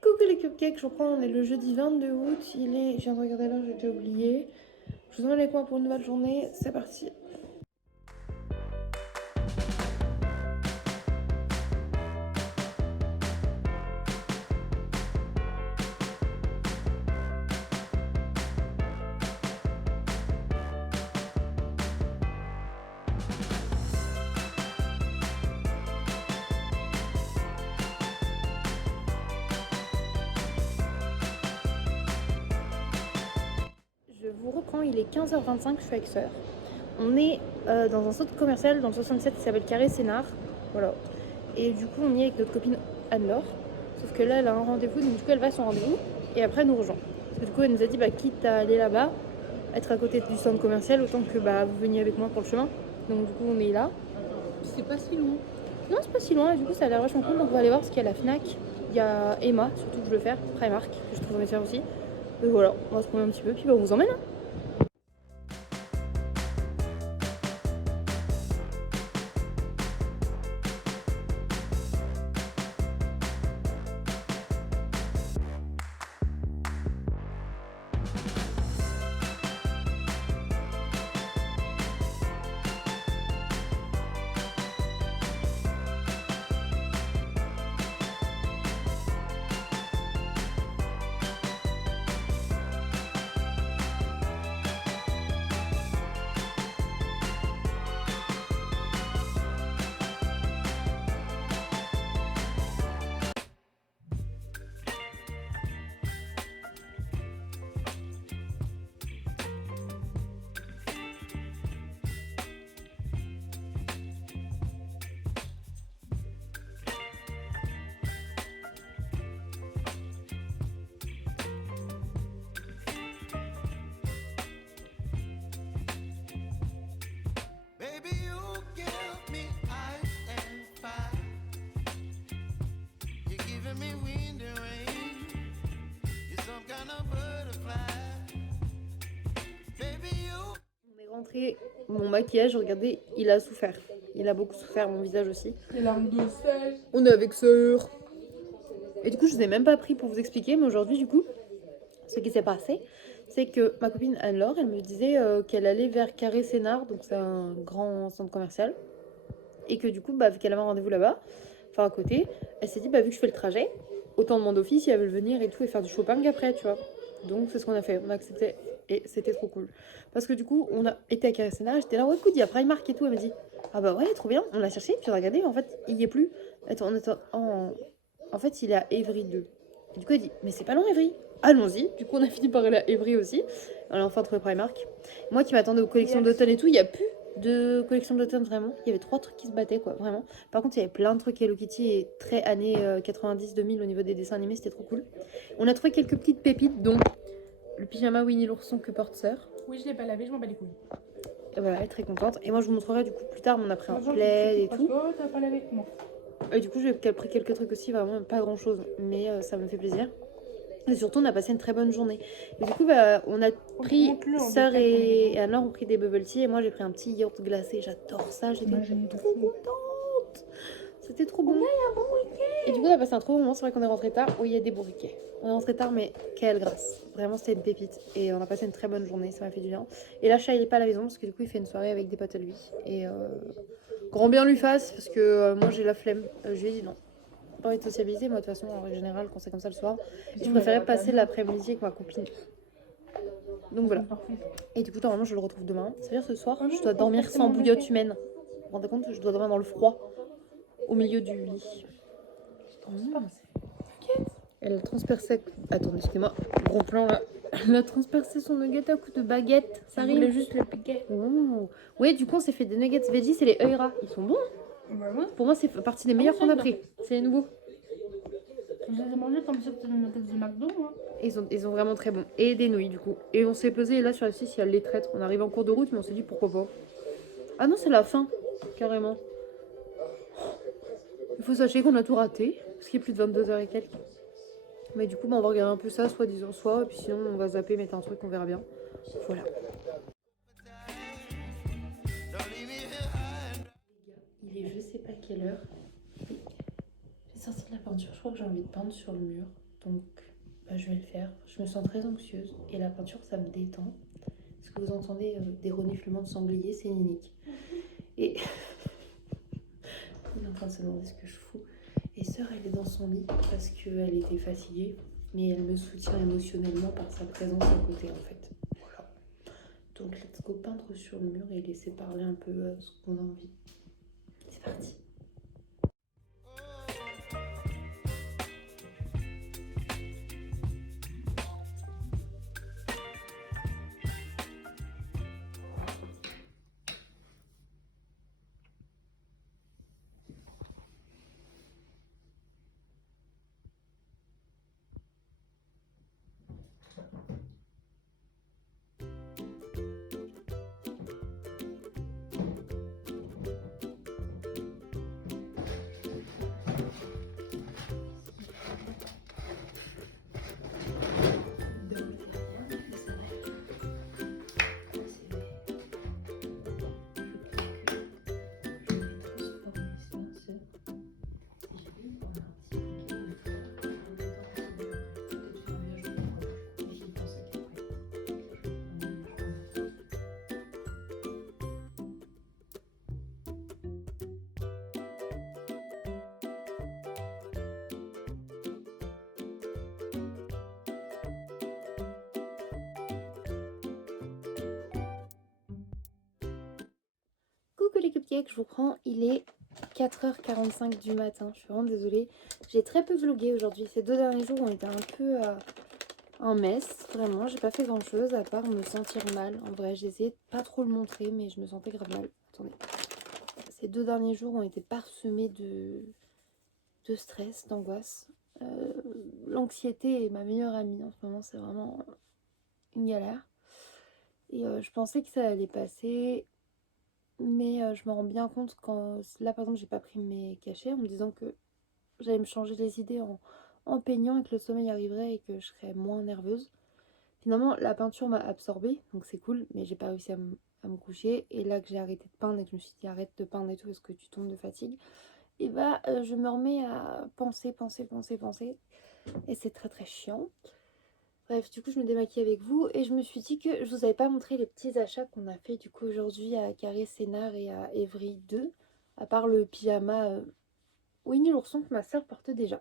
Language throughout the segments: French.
Coucou les cupcakes, je reprends, on est le jeudi 22 août, je viens de regarder l'heure, j'ai déjà oublié. Je vous emmène avec moi pour une nouvelle journée, c'est parti. Je vous reprends, il est 15h25, je suis avec Sœur. On est dans un centre commercial dans le 67 qui s'appelle Carré Sénart, voilà. Et du coup on y est avec notre copine Anne-Laure, sauf que là elle a un rendez-vous, donc du coup elle va à son rendez-vous et après elle nous rejoint. Parce que du coup elle nous a dit quitte à aller là-bas, être à côté du centre commercial, autant que vous veniez avec moi pour le chemin. Donc du coup on est là. C'est pas si loin. Non, c'est pas si loin, et du coup ça a l'air vachement cool, donc on va aller voir ce qu'il y a à la Fnac. Il y a Emma, surtout que je veux faire, Primark, que je trouve mes faire aussi. Donc voilà, on va se promener un petit peu, puis on vous emmène. Baby, you give me ice and fire. You're giving me wind and rain. You're some kind of butterfly. Baby, you. On est rentré, mon maquillage, regardez, il a souffert. Il a beaucoup souffert, mon visage aussi. Les larmes de sel. On est avec Sœur. Et du coup, je vous ai même pas pris pour vous expliquer, mais aujourd'hui, du coup, ce qui s'est passé, c'est que ma copine Anne-Laure, elle me disait qu'elle allait vers Carré Sénart, donc c'est un grand centre commercial, et que du coup, vu qu'elle avait un rendez-vous là-bas, enfin à côté, elle s'est dit, vu que je fais le trajet, autant demander aux filles si elles veulent venir et tout, et faire du shopping après, tu vois. Donc c'est ce qu'on a fait, on a accepté, et c'était trop cool. Parce que du coup, on a été à Carré Sénart, j'étais là, ouais, écoute, il y a Primark et tout, elle m'a dit, ah bah ouais, trop bien, on l'a cherché, puis on a regardé, en fait, il y est plus. Attends, en fait, il est à Évry 2. Et du coup, elle dit, mais c'est pas long, Évry. Allons-y. Du coup, on a fini par aller à Évry aussi. On a enfin trouvé Primark. Moi qui m'attendais aux collections d'automne et tout, il n'y a plus de collection d'automne vraiment. Il y avait 3 trucs qui se battaient, quoi, vraiment. Par contre, il y avait plein de trucs Hello Kitty et très années 90-2000 au niveau des dessins animés, c'était trop cool. On a trouvé quelques petites pépites, dont le pyjama Winnie l'ourson que porte Sœur. Oui, je l'ai pas lavé, je m'en bats les couilles. Et voilà, elle est très contente. Et moi, je vous montrerai du coup plus tard, on a pris un Attends, plaid et tout. Oh, t'as pas lavé? Non. Et du coup, j'ai pris quelques trucs aussi, vraiment pas grand chose, mais ça me fait plaisir. Et surtout, on a passé une très bonne journée. Et du coup, on a pris, Sœur et Anne-Laure ont pris des bubble tea et moi j'ai pris un petit yaourt glacé. J'adore ça, j'étais trop contente. C'était trop bon. Et du coup, on a passé un trop bon moment. C'est vrai qu'on est rentré tard. Oui, il y a des bourriquets. On est rentré tard, mais quelle grâce. Vraiment, c'était une pépite. Et on a passé une très bonne journée, ça m'a fait du bien. Et là, Chat, il est pas à la maison parce que du coup, il fait une soirée avec des potes à lui. Et grand bien lui fasse parce que moi j'ai la flemme. Je lui ai dit non. Pas envie de sociabiliser, moi de toute façon en règle générale quand c'est comme ça le soir, je préférais passer l'après-midi avec ma copine. Donc voilà. Et du coup normalement je le retrouve demain. C'est-à-dire ce soir je dois dormir sans bouillotte humaine. Vous vous rendez compte, je dois dormir dans le froid au milieu du lit. Elle a transpercé. Attendez, excusez-moi, gros plan là. Elle a transpercé son nugget à coups de baguette. Ça Je voulais arrive. juste le piquer. Ouais, du coup on s'est fait des nuggets veggie, c'est les Eura. Ils sont bons. Bah ouais. Pour moi c'est partie des meilleurs qu'on a pris. C'est les nouveaux. Je les ai mangés comme ça, c'était une tête du McDo, moi. Ils sont vraiment très bons. Et des nouilles, du coup. Et on s'est pesé, et là, sur la 6, il y a le lait traître. On arrive en cours de route, mais on s'est dit pourquoi pas. Ah non, c'est la fin, carrément. Il faut sachez qu'on a tout raté, parce qu'il est plus de 22h et quelques. Mais du coup, on va regarder un peu ça, soit disant soit, et puis sinon, on va zapper, mettre un truc, on verra bien. Voilà. Don't leave me here high and Il est je sais pas qui. quelle heure. J'ai sorti de la peinture, je crois que j'ai envie de peindre sur le mur. Donc bah, je vais le faire. Je me sens très anxieuse et la peinture ça me détend. Ce que vous entendez des reniflements de sanglier, c'est Ninique. Et il est en train de se demander ce que je fous. Et sœur, elle est dans son lit parce qu'elle était fatiguée, mais elle me soutient émotionnellement par sa présence à côté en fait. Voilà. Donc let's go peindre sur le mur et laisser parler un peu ce qu'on a envie. C'est parti. Coucou les cupcakes, je vous prends, il est 4h45 du matin, je suis vraiment désolée. J'ai très peu vlogué aujourd'hui, ces 2 derniers jours ont été un peu en mess, vraiment, j'ai pas fait grand chose à part me sentir mal. En vrai, j'ai essayé de pas trop le montrer, mais je me sentais grave mal. Attendez, ces 2 derniers jours ont été parsemés de stress, d'angoisse. L'anxiété est ma meilleure amie en ce moment, c'est vraiment une galère. Et je pensais que ça allait passer. Mais je me rends bien compte quand... Là, par exemple, j'ai pas pris mes cachets en me disant que j'allais me changer les idées en peignant et que le sommeil arriverait et que je serais moins nerveuse. Finalement, la peinture m'a absorbée, donc c'est cool, mais j'ai pas réussi à me coucher. Et là que j'ai arrêté de peindre et que je me suis dit arrête de peindre et tout parce que tu tombes de fatigue, et bah je me remets à penser. Et c'est très très chiant. Bref, du coup, je me démaquille avec vous et je me suis dit que je vous avais pas montré les petits achats qu'on a fait du coup aujourd'hui à Carré Sénard et à Evry 2, à part le pyjama Winnie l'ourson que ma soeur porte déjà.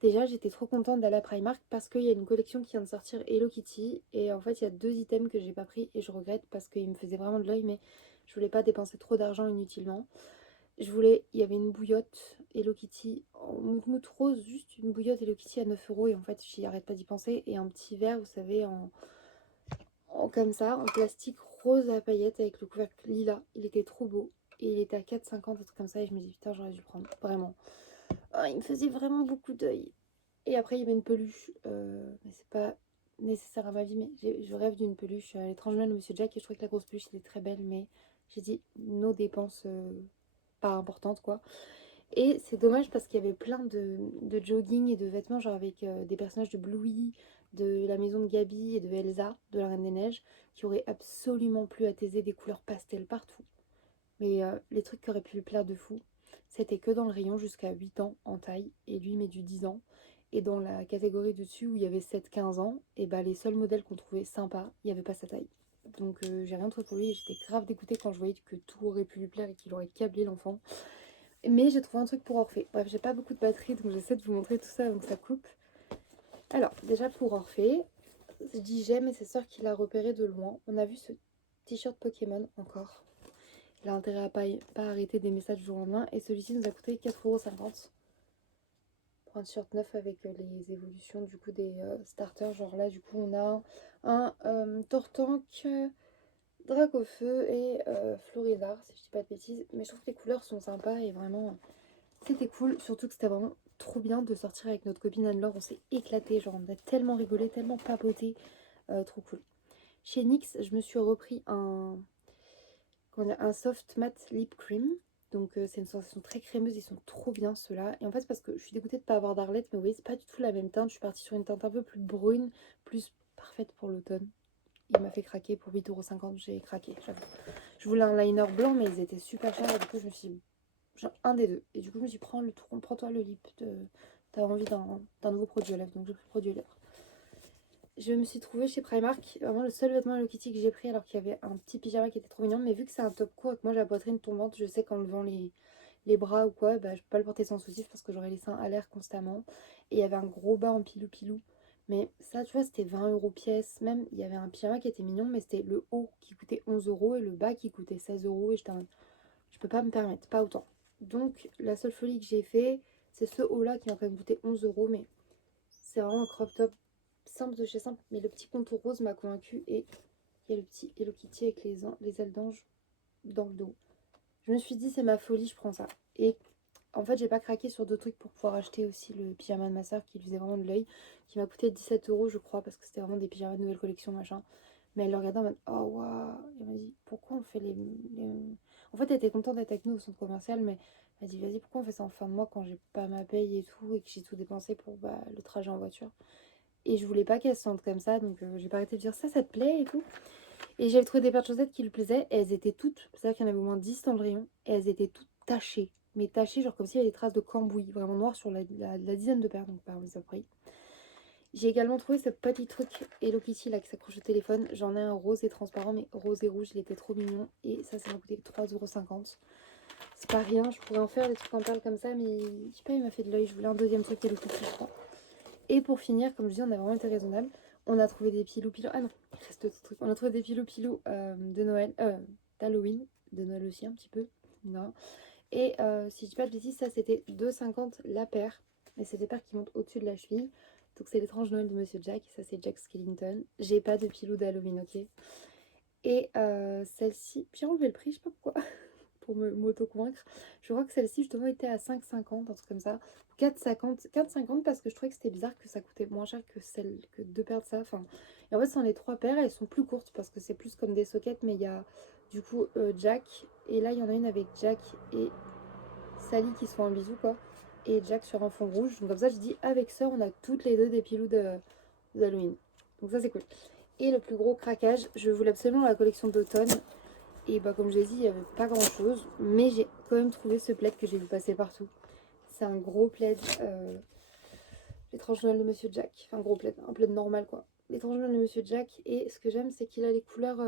Déjà, j'étais trop contente d'aller à Primark parce qu'il y a une collection qui vient de sortir Hello Kitty et en fait, il y a 2 items que j'ai pas pris et je regrette parce qu'ils me faisaient vraiment de l'œil, mais je voulais pas dépenser trop d'argent inutilement. Il y avait une bouillotte Hello Kitty en mout rose, juste une bouillotte Hello Kitty à 9 € et en fait j'y arrête pas d'y penser. Et un petit verre, vous savez, comme ça, en plastique rose à paillettes avec le couvercle lilas. Il était trop beau et il était à 4,50, un truc comme ça et je me dis putain j'aurais dû le prendre, vraiment. Ah, il me faisait vraiment beaucoup d'œil. Et après il y avait une peluche, mais c'est pas nécessaire à ma vie, mais je rêve d'une peluche, l'étrange Noël de Monsieur Jack et je trouvais que la grosse peluche était très belle, mais j'ai dit nos dépenses pas importante quoi. Et c'est dommage parce qu'il y avait plein de jogging et de vêtements genre avec des personnages de Bluey, de la maison de Gabi et de Elsa de la Reine des Neiges qui auraient absolument plu à Thésée, des couleurs pastel partout. Mais les trucs qui auraient pu lui plaire de fou, c'était que dans le rayon jusqu'à 8 ans en taille et lui met du 10 ans. Et dans la catégorie de dessus où il y avait 7-15 ans, et bah les seuls modèles qu'on trouvait sympas, il n'y avait pas sa taille. Donc j'ai rien trouvé pour lui et j'étais grave dégoûtée quand je voyais que tout aurait pu lui plaire et qu'il aurait câblé l'enfant. Mais j'ai trouvé un truc pour Orphée. Bref, j'ai pas beaucoup de batterie donc j'essaie de vous montrer tout ça avant que ça coupe. Alors, déjà pour Orphée, je dis j'aime et c'est sœur qui l'a repéré de loin. On a vu ce t-shirt Pokémon encore. Il a intérêt à pas arrêter des messages du jour au lendemain. Et celui-ci nous a coûté 4,50 € pour un t-shirt neuf avec les évolutions du coup des starters. Genre là, du coup, on a un Tortank, Dracofeu et Florizard, si je dis pas de bêtises. Mais je trouve que les couleurs sont sympas et vraiment, c'était cool. Surtout que c'était vraiment trop bien de sortir avec notre copine Anne-Laure. On s'est éclaté, genre on a tellement rigolé, tellement papoté. Trop cool. Chez NYX, je me suis repris un soft matte lip cream. Donc c'est une sensation très crémeuse, ils sont trop bien ceux-là. Et en fait c'est parce que je suis dégoûtée de ne pas avoir d'Arlette, mais vous voyez c'est pas du tout la même teinte. Je suis partie sur une teinte un peu plus brune, plus parfaite pour l'automne. Il m'a fait craquer pour 8,50 €, j'ai craqué, j'avoue. Je voulais un liner blanc mais ils étaient super chers et du coup je me suis dit genre un des deux. Et du coup, je me suis dit, prends-toi le lip, t'as envie d'un nouveau produit à lèvres, donc j'ai pris le produit à lèvres. Je me suis trouvée chez Primark, vraiment le seul vêtement Hello Kitty que j'ai pris, alors qu'il y avait un petit pyjama qui était trop mignon, mais vu que c'est un top court et que moi j'ai la poitrine tombante, je sais qu'en levant les bras ou quoi, bah, je peux pas le porter sans souci parce que j'aurais les seins à l'air constamment. Et il y avait un gros bas en pilou-pilou. Mais ça, tu vois, c'était 20 € pièce. Même, il y avait un pyjama qui était mignon, mais c'était le haut qui coûtait 11 € et le bas qui coûtait 16 €. Et j'étais en mode, je peux pas me permettre, pas autant. Donc, la seule folie que j'ai fait, c'est ce haut-là qui m'a quand même coûté 11 €. Mais c'est vraiment un crop top simple de chez simple. Mais le petit contour rose m'a convaincu. Et il y a le petit Hello Kitty avec les ailes d'ange dans le dos. Je me suis dit, c'est ma folie, je prends ça. Et en fait, j'ai pas craqué sur d'autres trucs pour pouvoir acheter aussi le pyjama de ma soeur qui lui faisait vraiment de l'œil, qui m'a coûté 17 € je crois, parce que c'était vraiment des pyjamas de nouvelle collection, machin. Mais elle le regardait en mode, oh waouh. Elle m'a dit, pourquoi on fait En fait, elle était contente d'être avec nous au centre commercial, mais elle m'a dit, vas-y, pourquoi on fait ça en fin de mois quand j'ai pas ma paye et tout, et que j'ai tout dépensé pour le trajet en voiture. Et je voulais pas qu'elle se sente comme ça, donc j'ai pas arrêté de dire, ça te plaît et tout. Et j'avais trouvé des paires de chaussettes qui lui plaisaient, et elles étaient toutes, c'est-à-dire qu'il y en avait au moins 10 dans le rayon, et elles étaient toutes tachées. Mais tachées, genre comme s'il y avait des traces de cambouis, vraiment noires sur la dizaine de paires, donc par exemple, ça pris. J'ai également trouvé ce petit truc Hello Kitty là qui s'accroche au téléphone. J'en ai un rose et transparent, mais rose et rouge, il était trop mignon. Et ça m'a coûté 3,50 €. C'est pas rien, je pourrais en faire des trucs en perles comme ça, mais je sais pas, il m'a fait de l'œil. Je voulais un deuxième truc Hello Kitty, je crois. Et pour finir, comme je dis, on a vraiment été raisonnable. On a trouvé des pilous. Ah non, il reste d'autres trucs. On a trouvé des pilous de Noël, d'Halloween, de Noël aussi un petit peu. Non. Et si je dis pas de bêtises, ça c'était 2,50 € la paire. Mais c'est des paires qui montent au-dessus de la cheville. Donc c'est l'étrange Noël de Monsieur Jack. Ça c'est Jack Skellington. J'ai pas de pilou d'Halloween, ok. Et celle-ci, j'ai enlevé le prix, je sais pas pourquoi. Pour m'auto-convaincre. Je crois que celle-ci justement était à 5,50, un truc comme ça. 4,50 parce que je trouvais que c'était bizarre que ça coûtait moins cher que deux paires de ça. Enfin, et en fait, c'est les trois paires, elles sont plus courtes parce que c'est plus comme des sockets, mais il y a du coup Jack. Et là, il y en a une avec Jack et Sally qui se font un bisou, quoi. Et Jack sur un fond rouge. Donc comme ça, je dis avec ça, on a toutes les deux des pilous d'Halloween. Donc ça, c'est cool. Et le plus gros craquage, je voulais absolument la collection d'automne. Et bah comme je l'ai dit, il n'y avait pas grand chose. Mais j'ai quand même trouvé ce plaid que j'ai vu passer partout. C'est un gros plaid. L'étrange Noël de Monsieur Jack. Enfin, gros plaid. Un plaid normal quoi. L'étrange Noël de Monsieur Jack. Et ce que j'aime, c'est qu'il a les couleurs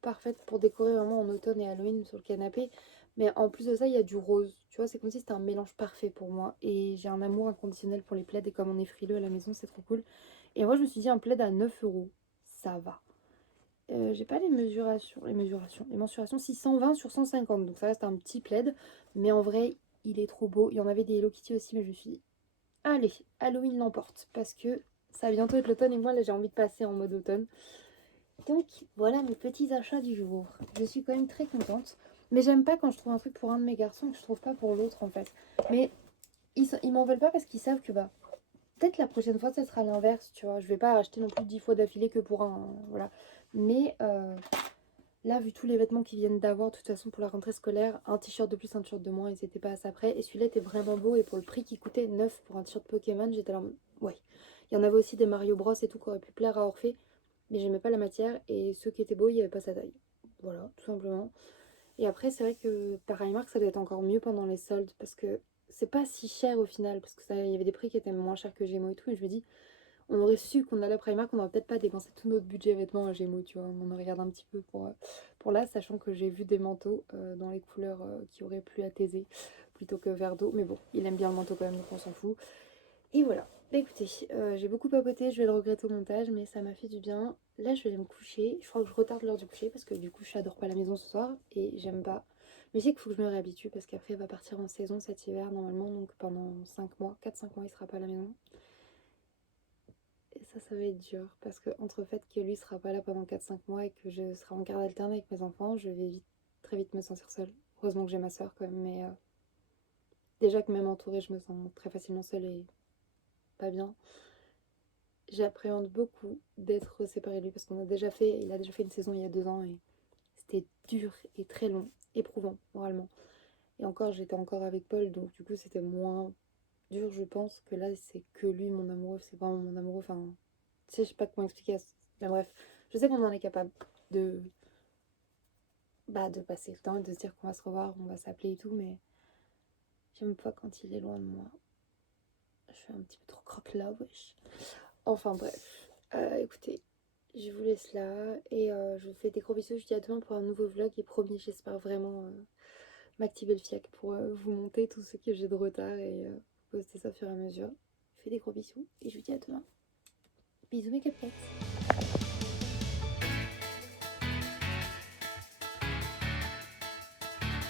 parfaites pour décorer vraiment en automne et Halloween sur le canapé. Mais en plus de ça, il y a du rose. Tu vois, c'est comme si c'était un mélange parfait pour moi. Et j'ai un amour inconditionnel pour les plaids. Et comme on est frileux à la maison, c'est trop cool. Et moi, je me suis dit, un plaid à 9 €, ça va. J'ai pas les mensurations 620 sur 150, donc ça reste un petit plaid, mais en vrai il est trop beau. Il y en avait des Hello Kitty aussi, mais je me suis dit allez, Halloween l'emporte parce que ça va bientôt être l'automne et moi là j'ai envie de passer en mode automne. Donc voilà mes petits achats du jour. Je suis quand même très contente, mais j'aime pas quand je trouve un truc pour un de mes garçons que je trouve pas pour l'autre en fait. Mais ils m'en veulent pas parce qu'ils savent que bah peut-être la prochaine fois, ça sera l'inverse, tu vois. Je vais pas acheter non plus 10 fois d'affilée que pour un, voilà. Mais là, vu tous les vêtements qu'ils viennent d'avoir, de toute façon, pour la rentrée scolaire, un t-shirt de plus, un t-shirt de moins, ils étaient pas à ça près. Et celui-là était vraiment beau. Et pour le prix qui coûtait 9 pour un t-shirt Pokémon, j'étais là, ouais. Il y en avait aussi des Mario Bros et tout qui auraient pu plaire à Orphée. Mais j'aimais pas la matière. Et ceux qui étaient beaux, il n'y avait pas sa taille. Voilà, tout simplement. Et après, c'est vrai que par Primark, ça doit être encore mieux pendant les soldes. Parce que c'est pas si cher au final. Parce que ça, il y avait des prix qui étaient moins chers que Gémeaux et tout. Et je me dis, on aurait su qu'on allait à Primark, on aurait peut-être pas dépensé tout notre budget vêtements à Gémeaux, tu vois. On aurait regardé un petit peu pour là, sachant que j'ai vu des manteaux dans les couleurs qui auraient plu à Thésée plutôt que vert d'eau. Mais bon, il aime bien le manteau quand même, donc on s'en fout. Et voilà. Bah écoutez, j'ai beaucoup papoté, je vais le regretter au montage, mais ça m'a fait du bien. Là, je vais aller me coucher. Je crois que je retarde l'heure du coucher parce que du coup, je n'adore pas la maison ce soir et j'aime pas. Mais c'est qu'il faut que je me réhabitue parce qu'après, elle va partir en saison cet hiver normalement, donc pendant 5 mois, 4-5 mois, il sera pas à la maison. Et ça va être dur parce que entre le fait que lui sera pas là pendant 4-5 mois et que je serai en garde alternée avec mes enfants, je vais très vite me sentir seule. Heureusement que j'ai ma soeur quand même, mais déjà que même entourée, je me sens très facilement seule et pas bien. J'appréhende beaucoup d'être séparée de lui parce il a déjà fait une saison il y a 2 ans et c'était dur et très long, éprouvant moralement. Et encore, j'étais encore avec Paul, donc du coup c'était moins dur, je pense, que là c'est que lui mon amoureux, c'est vraiment mon amoureux, enfin, tu sais, je sais pas comment expliquer. Mais bref, je sais qu'on en est capable de passer le temps et de se dire qu'on va se revoir, on va s'appeler et tout, mais J'aime pas quand il est loin de moi. Je suis un petit peu trop croque là, wesh. Enfin bref, écoutez, je vous laisse là et je vous fais des gros bisous. Je vous dis à demain pour un nouveau vlog et promis, j'espère vraiment m'activer le fiac pour vous monter tout ce que j'ai de retard et poster ça au fur et à mesure. Je vous fais des gros bisous et je vous dis à demain. Bisous mes cupcakes.